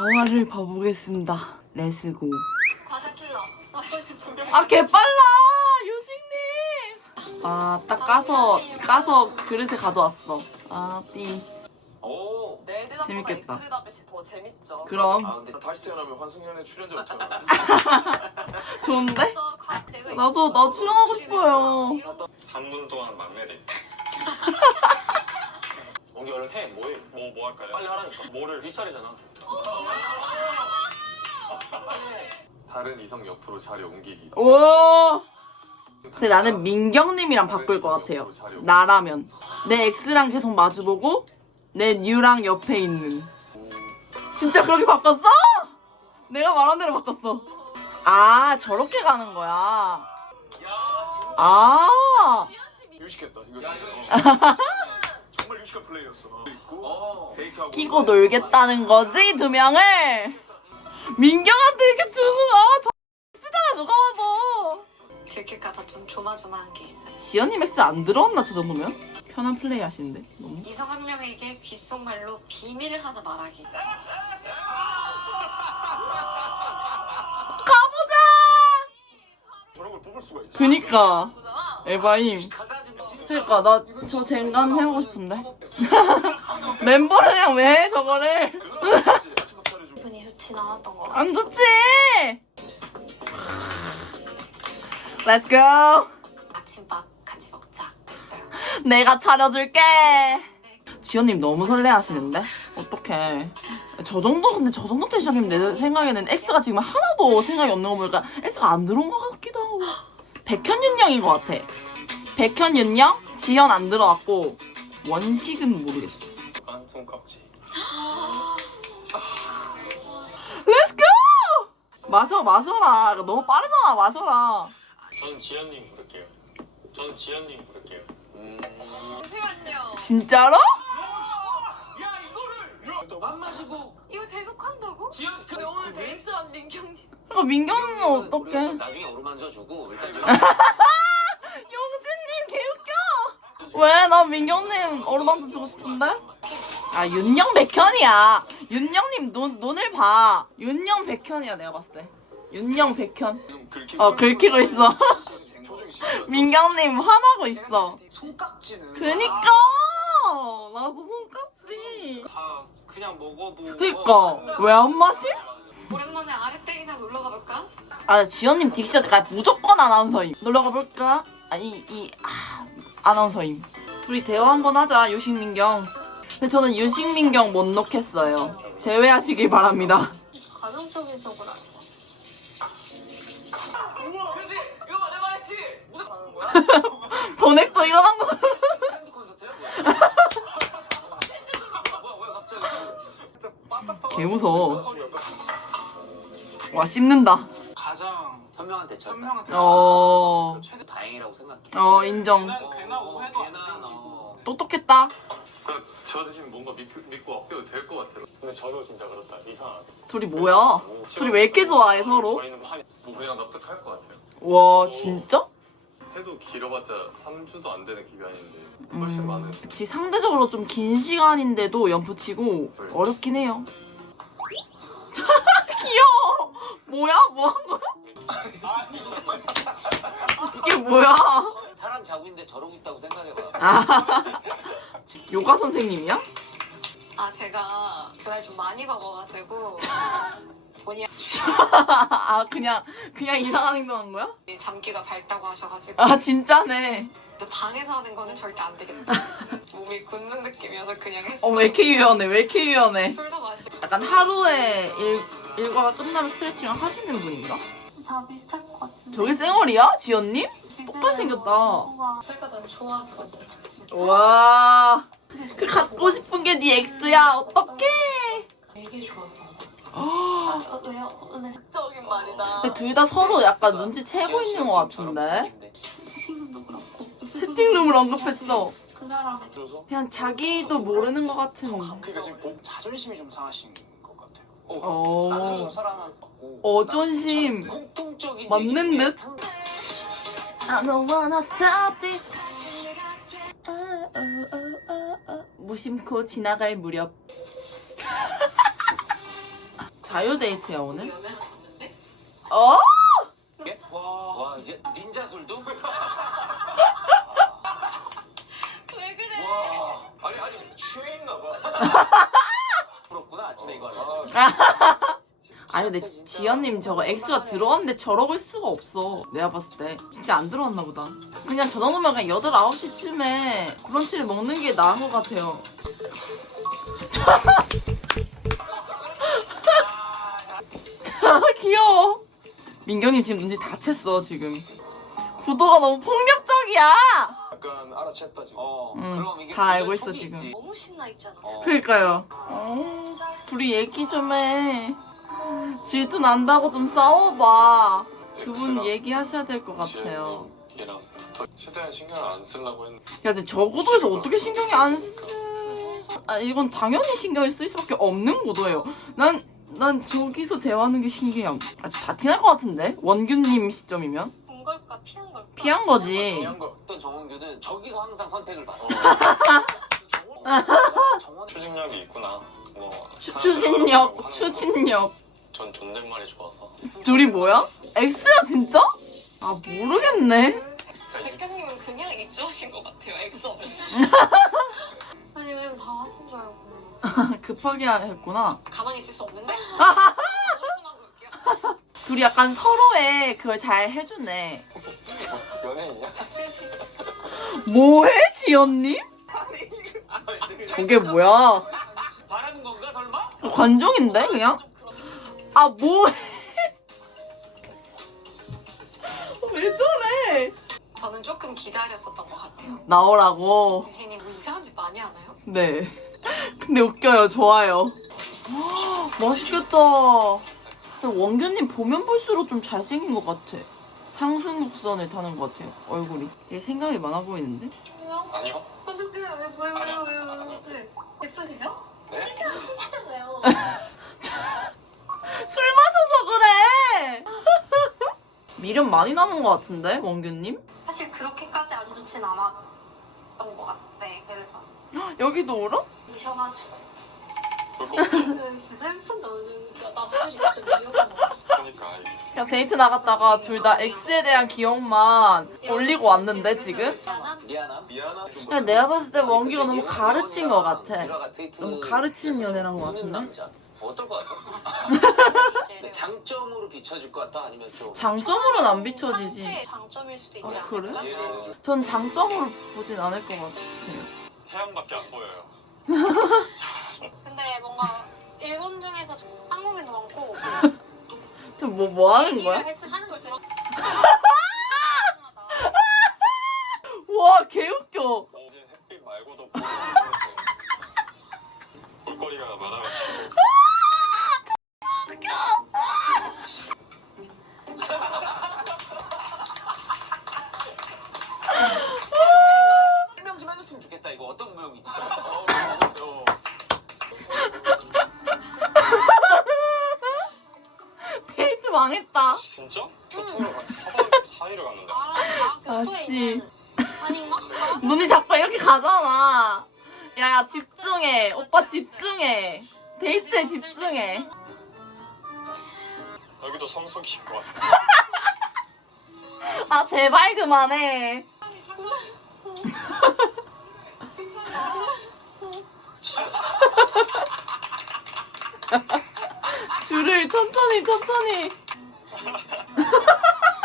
다화를 봐보겠습니다. 레스고. 과자 킬러. 아. 아 개빨라 유식님. 아딱 까서 까서 그릇에 가져왔어. 아 띠. 오. 내 대답보다 재밌겠다. X 대답이 더 재밌죠. 그럼 아 근데 다시 태어나면 환승연애 출연자였잖아. 좋은데? 너 과- 내가 나도 나 출연하고 싶어요. 이러다 3분 동안 막내대. 원기 얼른 해. 뭐해? 뭐, 뭐 할까요? 빨리 하라니까. 뭐를 네 차례잖아. 다른 이성 옆으로 자리 옮기기. 오. 근데 나는 민경님이랑 바꿀 것 같아요. 나라면 내 X랑 계속 마주보고 내 U랑 옆에 있는. 진짜 그렇게 바꿨어? 내가 말한 대로 바꿨어. 아 저렇게 가는 거야. 아. 유식했다. 이거 야, 진짜. 유식한 플레이였어. 있고 어. 데이트하고 끼고 놀겠다는 거지 두 명을. 민경한테 이렇게 주는 아저 쓰잖아 누가 봐도. 들킬까봐 좀 조마조마한 게 있어요. 지연님 X 안 들어왔나 저 정도면? 편한 플레이 하시는데 너무. 이성 한 명에게 귓속말로 비밀 하나 말하기. 저런 걸 뽑을 수가 있지. 그니까 누구잖아? 에바임. 가다 좀 그니까 나 저 젠간 해보고 싶은데. 멤버를 그냥 왜 해, 저거를? 기분이 좋진 않았던 것 같아요. 안 좋지? Let's go. 아침밥 같이 먹자 했어요. 내가 차려줄게. 지연님 너무 설레하시는데? 어떡해. 저 정도, 근데 저 정도 텐션이면 내 생각에는 X가 지금 하나도 생각이 없는 거 보니까 X가 안 들어온 것 같기도 하고. 백현윤영인 것 같아. 백현 윤영? 지연 안 들어왔고, 원식은 모르겠어. 간 손깍지. Let's go! 마셔, 마셔라. 너무 빠르잖아, 마셔라. 전 지연님 부를게요. 전 지연님 부를게요. 음. 잠시만요. 진짜로? 야 이거를 안 마시고 이거 대독한다고? 지연 그 오늘 데이트한 민경님. 그러니까 민경은 어떡해. 나중에 오르만져 주고 일단 영진님 개웃겨. 왜? 나 민경님 어루만져 주고 싶은데? 아 윤영 백현이야. 윤영님 눈 눈을 봐. 윤영 백현이야 내가 봤을 때. 윤영 백현. 어 긁히고 있어. 민경님 화나고 있어. 손깍지는 그니까 나도 손깍지. 다 그냥 먹어도 그니까 왜 안 마시? 오랜만에 아랫땡이나 놀러 가볼까? 아 지연님 딕션 아 무조건 아나운서임. 놀러 가볼까? 아니 이 아, 아나운서임. 둘이 대화 한번 하자 유식민경. 근데 저는 유식민경 못 놓겠어요. 제외하시길 바랍니다. 가정적인 쪽은 아니고. 그지? 이거 봐, 내가 말했지. 무슨 하는 거야? 보넥도 일어난 거잖아. 샌드 콘서트야? 뭐야? 뭐야? 왜 갑자기? 진짜 바짝 써. 개 무서워. 와 씹는다. 가장 현명한 대처. 현명한 어. 최대 다행이라고 생각해. 어 인정. 괜한- 괜한 오해도 안 괜한, 생기고. 어. 똑똑했다. 그러니까 저 대신 뭔가 믿고, 믿고 아껴도 될 것 같아요. 근데 저도 진짜 그렇다. 이상하다. 둘이 뭐야? 둘이 왜 이렇게 좋아해 서로? 저희는 한, 뭐 그냥 납득할 것 같아요. 와 진짜? 해도 길어봤자 3주도 안 되는 기간인데 훨씬 음, 많은. 그치 상대적으로 좀 긴 시간인데도 연프치고 어렵긴 해요. 뭐야? 사람 자고 있는데 저러고 있다고 생각해봐. 아 요가 선생님이야? 아 제가 그날 좀 많이 먹어가지고 본의 아 그냥 그냥 이상한 행동한 거야? 잠기가 밝다고 하셔가지고 아 진짜네. 그래서 방에서 하는 거는 절대 안 되겠다. 몸이 굳는 느낌이어서 그냥 했어. 어 왜 이렇게 유연해? 왜 이렇게 유연해? 술도 마시고 약간 하루에 일 일과가 끝나면 스트레칭을 하시는 분인가? 다 비슷할 것 같은데. 저게 쌩얼이야? 지연님? 똑같이 생겼다. 제가 난 좋아하거든요. 와. 그 갖고 싶은 게네 X야. 어떡해? 되게 같아요. 아, 어, 왜요? 오늘 적인 말이다. 근데 둘 다 서로 약간 눈치 채고 있는 것 같은데? 채팅도 그렇고 채팅룸을 언급했어. 그 그래서 그냥 자기도 모르는 것 같은. 그러니까 지금 복- 자존심이 좀 상하신 것 같아요. 어. 나는 저 사람은 어, 쫀심. 공통적인 맞는 듯? I don't wanna stop this. 무심코 지나갈 무렵. 자유데이트야 오늘? 어? 와 이제 닌자 술도? 왜 그래? 와 아니 아니 취해 있나 봐. 부럽구나 아침에 이거 아니 근데 지연님 저거 X가 들어왔는데 저러고 있을 수가 없어. 내가 봤을 때. 진짜 안 들어왔나 보다. 그냥 저 정도면 그냥 8, 9시쯤에 브런치를 먹는 게 나은 것 같아요. 귀여워. 민경님 지금 눈치 다 챘어 지금. 구도가 너무 폭력적이야. 약간 알아챘다 지금. 어 응, 그럼 이게 다 알고 있어, 지금. 너무 신나 있잖아. 어. 그러니까요. 어, 둘이 얘기 좀해 질투 난다고 좀 싸워봐 두 분 얘기하셔야 될 것 같아요 얘랑 붙어 최대한 신경 안 쓰려고 했는데 야, 근데 저 구도에서 어떻게 신경이 안 쓰... 아, 이건 당연히 신경이 쓸 수밖에 없는 구도예요. 난, 난 저기서 대화하는 게 신기함. 아, 다 티날 것 같은데? 원균님 시점이면? 본 걸까 피한 걸까? 피한 거지. 중요한 거 어떤 정원규는 저기서 항상 선택을 받아. 정원 추진력이 있구나. 뭐 추, 추진력. 추진력. 전 존댓말이 좋아서. 둘이 뭐야? X야, 진짜? 아, 모르겠네. 백현님은 그냥 입주하신 것 같아요. 엑스 없이. 아니 왜냐면 다 하신 줄 알고. 급하게 했구나. 가만히 있을 수 없는데. 하고 올게요. 둘이 약간 서로의 그걸 잘 해주네. 연예인이야? 뭐해, 지연님? 저게 뭐야? 바라는 건가 설마? 관종인데, 그냥? 아, 뭐해? 왜 저래? 저는 조금 기다렸었던 것 같아요. 나오라고. 유진이 뭐 이상한 짓 많이 하나요? 네. 근데 웃겨요. 좋아요. 맛있겠다. 근데 원규님 보면 볼수록 좀 잘생긴 것 같아. 상승곡선을 타는 것 같아요. 얼굴이. 되게 생각이 많아 보이는데? 왜요? 아니요. 어떻게 왜왜왜 아니야, 왜, 왜, 아니야. 왜, 왜? 예쁘시죠? 네? 예쁘시잖아요. 술 마셔서 그래! 미련 많이 남은 것 같은데, 원규님? 사실 그렇게까지 안 좋진 않았던 것 같아. 그래서 여기도 울어? 미셔가지고. 볼거 예쁜데 오늘 나 사실 진짜 거. 그러니까 이게 그냥 데이트 나갔다가 둘 다 X에 대한 기억만 올리고 왔는데, 지금? 미안함? 미안함. 미안한 좀. 그냥 내가 봤을 때 원규가 너무 가르친 것 같아. 너무 가르치는 연애란 것 같은데? 남자. 어떨 것 같아? 장점으로 비춰질 것 같아? 아니면 좀 장점으로는 안 비춰지지. 장점일 수도 있지 아, 않을까? 그래? 이해를 해줘. 전 장점으로 보진 않을 것 같아요. 태양밖에 안 보여요. 근데 뭔가 일본 중에서 한국인도 많고 좀 뭐, 뭐 하는 얘기를 거야? 했으면 하는 걸 들어. 아 아씨. 아닌가? 눈이 자꾸 이렇게 가잖아. 야, 야, 집중해. 오빠 집중해. 데이트에 집중해. 여기도 성수기인 것 같아. 아, 제발 그만해. 줄을 천천히, 천천히.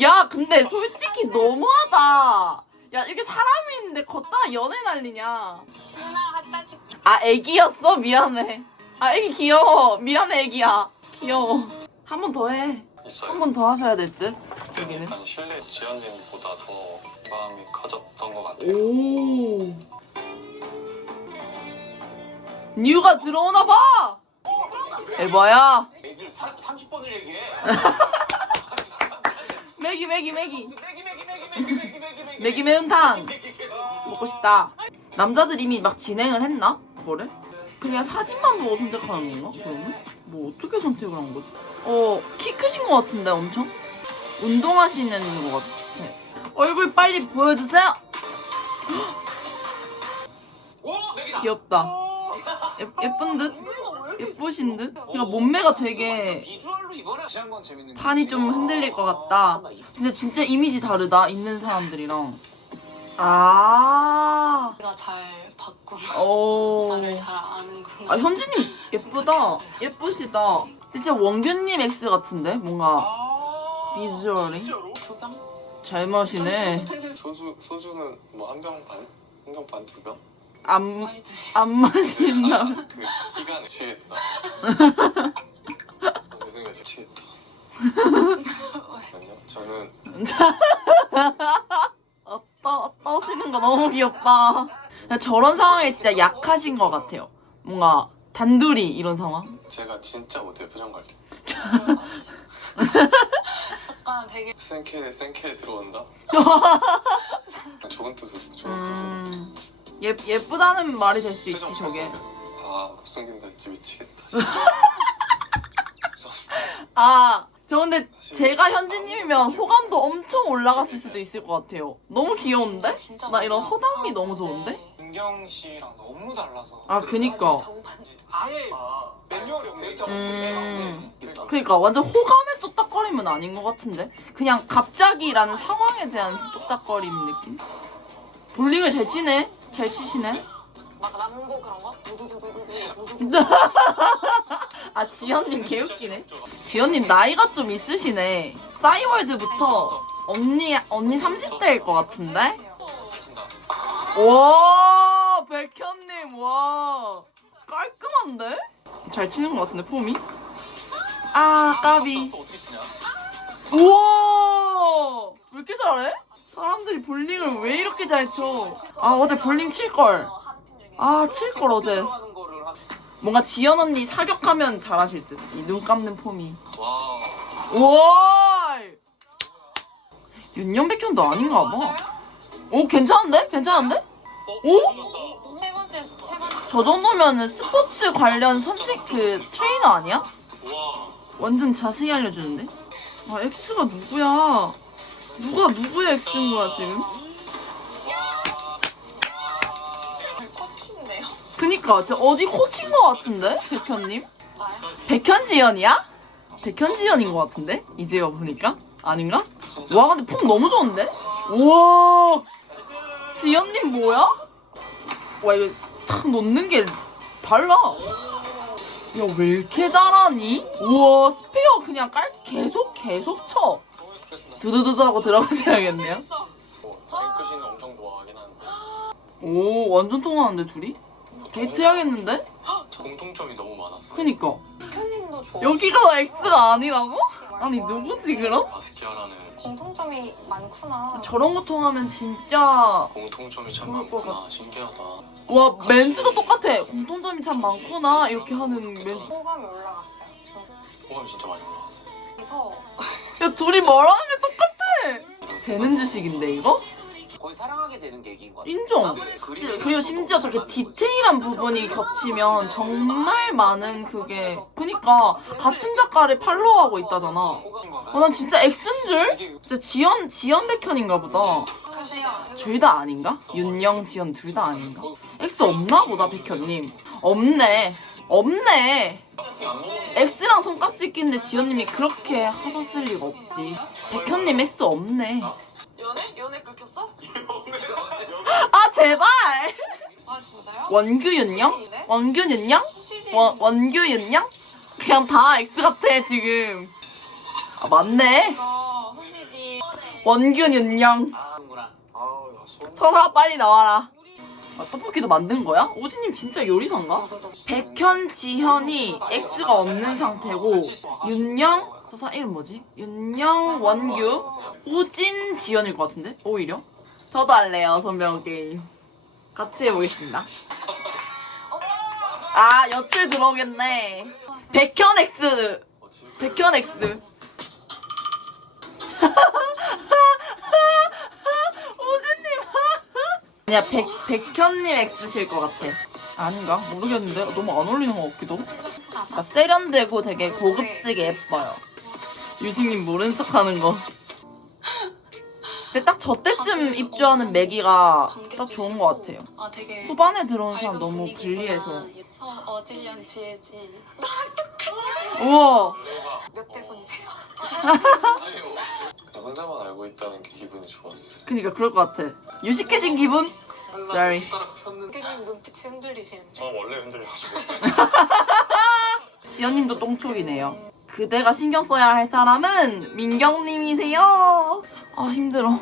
야, 근데 솔직히 너무하다. 야, 이렇게 사람이 있는데 걷다가 연애 날리냐. 누나 갖다 줄 아, 애기였어? 미안해. 아, 애기 귀여워. 미안해, 애기야. 귀여워. 한 번 더 해. 한 있어요. 번더 하셔야 될 듯. 그때는 여기는. 약간 실내 지연님보다 더 마음이 커졌던 것 같아요. 오. 뉴가 들어오나 봐. 에바야. 얘기를 30번을 얘기해. 매기 매기 매기 매기 매운탕 먹고 싶다 남자들 이미 막 진행을 했나? 그거를? 그냥 사진만 보고 선택하는 건가? 그러면? 뭐 어떻게 선택을 한 거지? 어, 키 크신 것 같은데 엄청? 운동하시는 것 같아 얼굴 빨리 보여주세요! 오, 귀엽다 예, 예쁜 듯? 예쁘신 듯? 그러니까 몸매가 되게 비주얼로 이번에 다시 한번 재밌는 판이 좀 흔들릴 것 같다. 근데 진짜 이미지 다르다. 있는 사람들이랑. 아. 내가 잘 바꾸나 오. 나를 잘 아는구나 아 현진님 예쁘다. 예쁘시다. 근데 진짜 원균님 X 같은데 뭔가 아 비주얼이 진짜로? 두 병 잘 마시네. 소주 소주는 뭐 한 병 반? 한 병 반 두 병? 안, 안 마신다. 그 키가 미치겠다. 어, 죄송해요 미치겠다. 아니요 저는 어, 떠, 떠시는 거 너무 귀엽다. 그냥 저런 상황에 진짜 약하신 것 같아요. 뭔가 단둘이 이런 상황. 제가 진짜 못해요 표정 관리. 약간 되게 생캐 생캐 들어온다. 좋은 뜻으로 좋은 뜻으로. 음, 예, 예쁘다는 말이 될 수 있지, 저게. 아 못생긴다 했지 미치겠다. 아, 저 근데 제가 현진님이면 호감도 엄청 올라갔을 수도 있을 것 같아요. 너무 귀여운데? 진짜 나 이런 많아. 허당이 너무 좋은데? 은경 씨랑 너무 달라서 아, 그니까. 정반. 아예 매뉴얼이 없네 데이터 음. 그러니까 그니까 완전 호감의 뚝딱거림은 아닌 것 같은데? 그냥 갑자기라는 상황에 대한 뚝딱거림 느낌? 볼링을 잘 치네? 잘 치시네? 막 남고 그런 거 두두두두두두 아, 지현님 개웃기네. 지현님 나이가 좀 있으시네. 싸이월드부터 언니, 언니 30대일 것 같은데? 와, 백현님, 와. 깔끔한데? 잘 치는 것 같은데, 폼이? 아, 까비. 우와! 볼링을 왜 이렇게 잘 쳐? 아, 어제 볼링 칠걸. 아, 칠걸, 어제. 뭔가 지연 언니 사격하면 잘하실 듯. 이 눈 감는 폼이. 와. 우와! 윤영백현도 아닌가 봐. 오, 괜찮은데? 괜찮은데? 오? 저 정도면은 스포츠 관련 선생 그 트레이너 아니야? 와. 완전 자세히 알려주는데? 아, X가 누구야? 누가 누구의 X인 거야, 지금? 코치인데요. 그니까, 저 어디 코치인 거 같은데? 백현님? 백현지연이야? 백현지연인 거 같은데? 이제 와 보니까? 아닌가? 와, 근데 폼 너무 좋은데? 우와! 지연님 뭐야? 와, 이거 탁 놓는 게 달라. 야, 왜 이렇게 잘하니? 우와, 스페어 그냥 깔, 계속, 계속 쳐. 두두두두 하고 들어가셔야겠네요. 랭크시는 엄청 좋아하긴 하는데 오, 완전 통하는데, 둘이? 데이트 해야겠는데? 공통점이 너무 많았어. 그니까. 좋아. 여기가 X가 아니라고? 아니, 누구지, 그럼? 바스키아라는 공통점이 많구나. 저런 거 통하면 진짜 공통점이 참 좋을 것 많구나. 신기하다. 와 멘트도 똑같아 공통점이 참 많구나 이렇게 하는 멘트 호감이 올라갔어요. 호감 진짜 많이 올라왔어. 그래서 야 둘이 말하는 게 똑같아 되는 주식인데 이거? 거의 사랑하게 되는 계기인 것 같아. 인정 시- 그리고 심지어 저렇게 디테일한 부분이 겹치면 정말 많은 그게 그니까 같은 작가를 팔로우하고 있다잖아 어, 난 진짜 X인 줄? 진짜 지연, 지연 백현인가 보다 둘 다 아닌가? 윤영, 지연 둘 다 아닌가? X 없나 보다 백현님 없네 없네 X랑 손깍지 끼는데 지연님이 그렇게 하셨을 리가 없지 백현님 X 없네 연애? 연애 긁혔어? 아 제발 아 진짜요? 원규 윤영? 원규 윤영? 원, 원규 윤영? 그냥 다 X 같아 지금 아 맞네 어. 원규 윤영 아, 누구나. 아우 나 소름. 서사 빨리 나와라 아 떡볶이도 만든 거야? 오지님 진짜 요리사인가? 저도 백현, 지현이 X가 없는 상태고 윤영 저 사람 이름 뭐지? 윤영, 원규, 우진, 지연일 것 같은데? 오히려? 저도 할래요 손병 게임 같이 해보겠습니다 아 여칠 들어오겠네 백현 X 백현 X 오진님 아니야 백, 백현님 X실 것 같아 아닌가? 모르겠는데 너무 안 어울리는 것 같기도 그러니까 세련되고 되게 고급지게 예뻐요 유식님 모른 척 하는 거 근데 딱 저 때쯤 입주하는 매기가 딱 좋은 것 같아요. 아 되게 후반에 들어온 사람 너무. 불리해서. 저 어질련 지혜지 우와. 몇 대 손이세요? 나 혼자만 알고 있다는 게 기분이 좋았어. 그니까 그럴 것 같아. 유식해진 기분? Sorry. 고객님 눈빛이 흔들리시는데 저는 원래 흔들려가지고. 지연님도 똥촉이네요. 그대가 신경 써야 할 사람은 민경님이세요. 아 힘들어.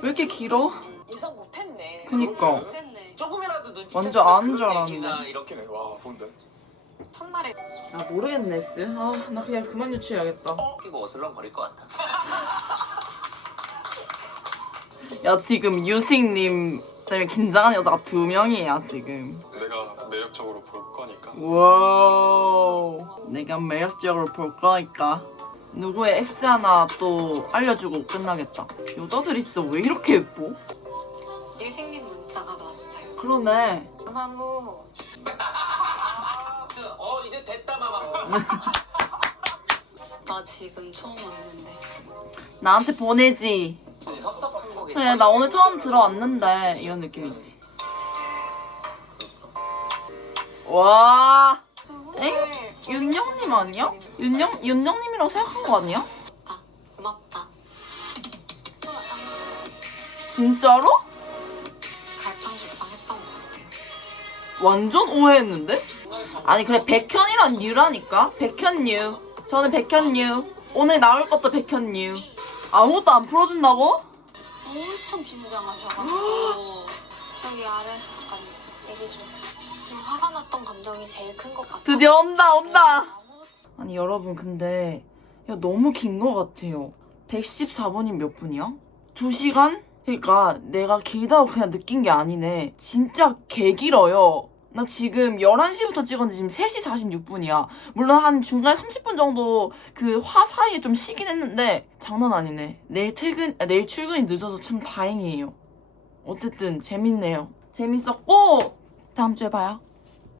왜 이렇게 길어? 예상 못했네. 그니까. 됐네 조금이라도 눈치 완전 아는 줄 알았는데. 이렇게 이렇게 와 본데. 첫날에 아 모르겠네 엑스. 아나 그냥 그만 유치해야겠다. 끼고 어슬렁거릴 것 같아. 야 지금 유식님 때문에 긴장하는 여자가 두 명이야 지금. 내가 매력적으로 볼 거니까. 와우. 내가 매력적으로 볼 거니까. 누구의 엑스 하나 또 알려주고 끝나겠다. 여자들이 진짜 왜 이렇게 예뻐? 유식님 문자가 왔어요 그러네. 됐다 마마. 나 지금 처음 왔는데 나한테 보내지. 섭섭한 거겠지. 그래 나 오늘 처음 들어왔는데 이런 느낌이지. 와. 엥? 윤영님 아니야? 윤영 윤영님이라고 생각한 거 아니야? 아, 고맙다 진짜로? 갈팡질팡 했던 것 같아요 완전 오해했는데? 아니 그래 백현이란 뉴라니까? 백현뉴 저는 백현뉴 오늘 나올 것도 백현뉴 아무것도 안 풀어준다고? 엄청 긴장하셔가지고 저기 아래에서 잠깐 얘기 좀 그냥 화가 났던 감정이 제일 큰 것 같아요. 드디어 온다 온다! 아니 여러분 근데 야 너무 긴거 같아요. 114분이 몇 분이야? 2시간? 그러니까 내가 길다고 그냥 느낀 게 아니네. 진짜 개 길어요 나 지금 11시부터 찍었는데 지금 3시 46분이야. 물론 한 중간에 30분 정도 그 화 사이에 좀 쉬긴 했는데 장난 아니네. 내일 퇴근 아, 내일 출근이 늦어서 참 다행이에요. 어쨌든 재밌네요. 재밌었고! 다음 주에 봐요